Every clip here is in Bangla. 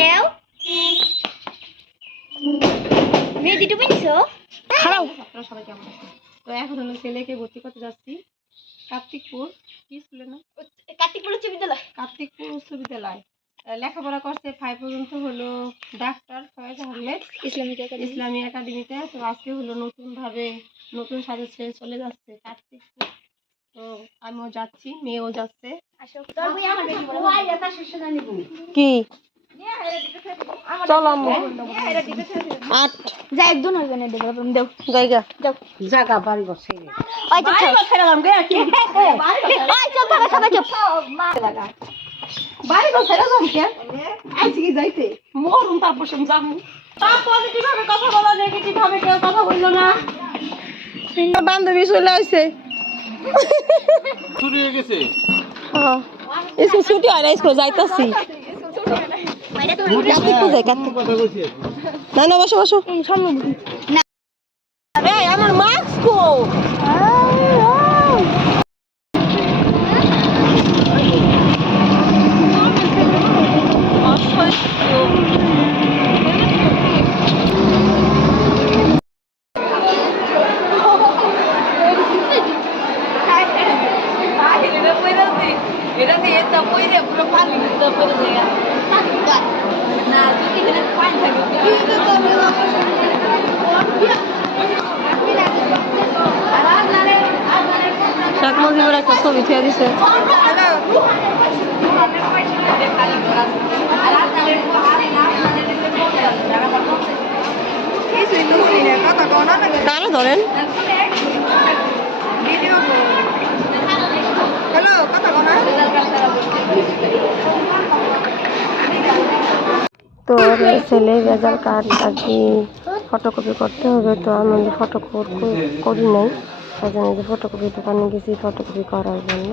দেও। মেয়ে দুটো বানিয়েছো খারাপ আপনারা সবাই কেমন আছেন? তো এখন হলো ছেলেকে ভর্তি করতে যাচ্ছি। কার্তিকপুর কি স্কুলে না কার্তিকপুর উচ্চ বিদ্যালয়। কার্তিকপুর উচ্চ বিদ্যালয়। লেখাপড়া করছে ফাইভ পর্যন্ত হলো ডাক্তার ফয়েজ আহমেদ। ইসলামিক ইসলামী একাডেমিতে। তো আজকে হলো নতুন ভাবে নতুন সাজে ছেলে চলে যাচ্ছে কার্তিকপুর। তো আমিও যাচ্ছি মেয়েও যাচ্ছে। কি? চলো আট। যাই একদম হইবে না দেবো দেও জায়গা যাও। জায়গা বাড়ি বসে ওই চুপ থাকো ওই চুপ থাকো সবাই চুপ। বাড়ি যাম কে? আইছি কি যাইতে? মরুন তারপর সব যাব তার পজিটিভ ভাবে কথা বলা নেগেটিভ ভাবে কেউ কথা বলল না। বান্ধবী চলে আসছে শুরু হয়ে গেছে। হ্যাঁ স্কুল ছুটি হয় না স্কুল যাইতাছি। কার্তিক না না বসো বসো। এই আমার মাস্ক একটা ছবি ছেড়ে দিছে কানে ধরেন তো ছেলে রেজাল্ট কার্ড আর কি ফটোকপি করতে হবে, তো আমি ফটোকপি করি নাই। তাই জন্য যে ফটোকপি দোকানে গেছি ফটোকপি করার জন্য।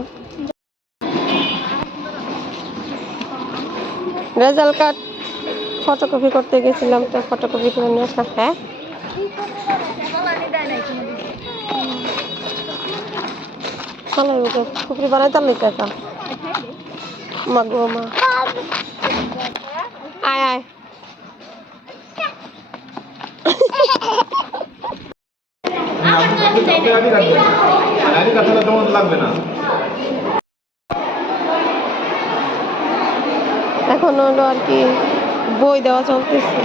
রেজাল্ট কার্ড ফটোকপি করতে গেছিলাম, তো ফটোকপি করে নিয়ে হ্যাঁ? মা গো মা। আয় আয়। এখন হলো আর কি বই দেওয়া চলতেছে।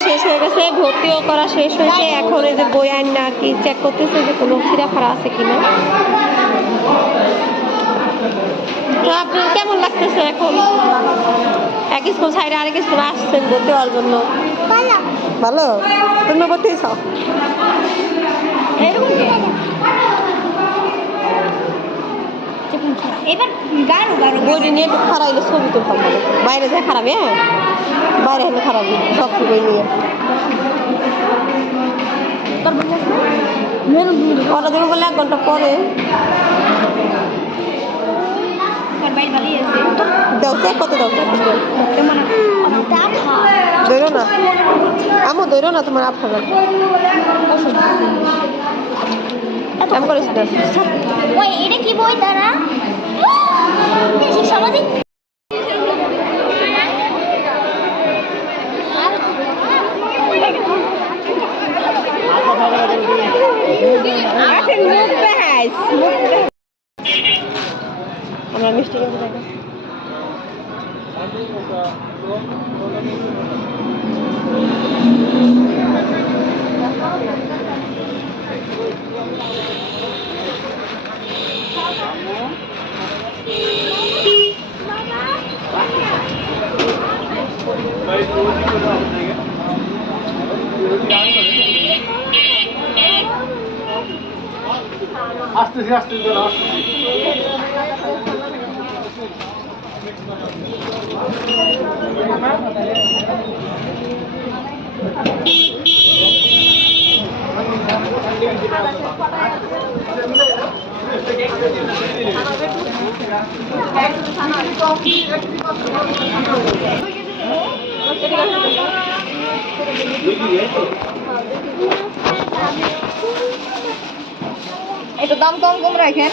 শেষ হয়ে গেছে, ভর্তিও করা শেষ হয়েছে। এখন এই যে বই আইন আর কি চেক করতেছে যে কোনো ছিঁড়া ফাড়া আছে কিনা। তো আপনার কেমন লাগতেছে এখন? এক স্কুল সাইডে আরেক স্কুল আসছেন ভর্তি হওয়ার জন্য? ভালো। তুমি ভর্তি এবার গারো বই নিয়ে একটু খারাপ হলে ছবি তুলতাম বাইরে যায় খারাপ হ্যাঁ? বাইরে হলে খারাপ সব বই নিয়ে। কটা দেবো বলে এক ঘণ্টা পরে। তোর বাড়ি ভালোই আছে দাও চেক কত দাও চেক করতে কেমন দাফা ধরো না আমার ধরো না তোমার আপ খাবার এমন করিস না এটা কি বই তারা আমরা মিষ্টি কিনতে থাকি আসতেছি আসতেছি আসতেছি। একটু দাম কম কম রাখেন।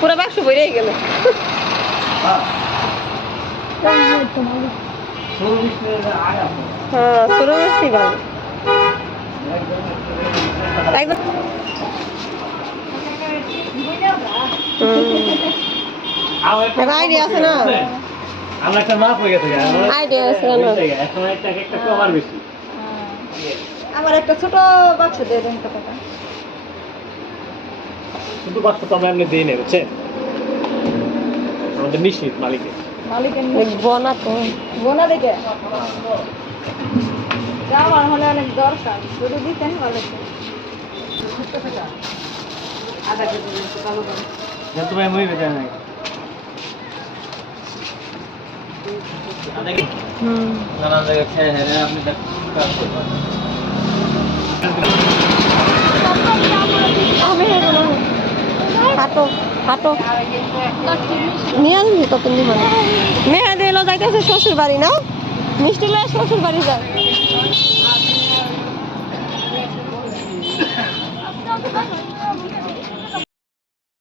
পুরো বাক্স বইরেই গেল। হ্যাঁ ছোটো মিষ্টি ভালো। একদম। আইডিয়া আছে না? আমরা একটা মাপ হয়ে গেছে আইডিয়া আছে না? এখন একটা একটা কমার বেশি। আমার একটা ছোট বাক্স দিয়ে দেন টাকা শুধু বাক্স তো আমরা এমনি দিই না বুঝছেন? আমাদের নিশ্চিত মালিকের। মালিকের দেখব না তো। গোনা দেখে? যা আমার হলে অনেক দরকার শুধু দিতেন ভালো আধা কেজি ভালো করে। যত ভাই মই বেটা নাই। হুম। নানা জায়গায় খেয়ে আপনি কাজ করবেন। আমি হাঁটো নিয়ে আসবি কত এলো যাইতেছে শ্বশুর বাড়ি না? মিষ্টি লয়ে শ্বশুর বাড়ি যায়।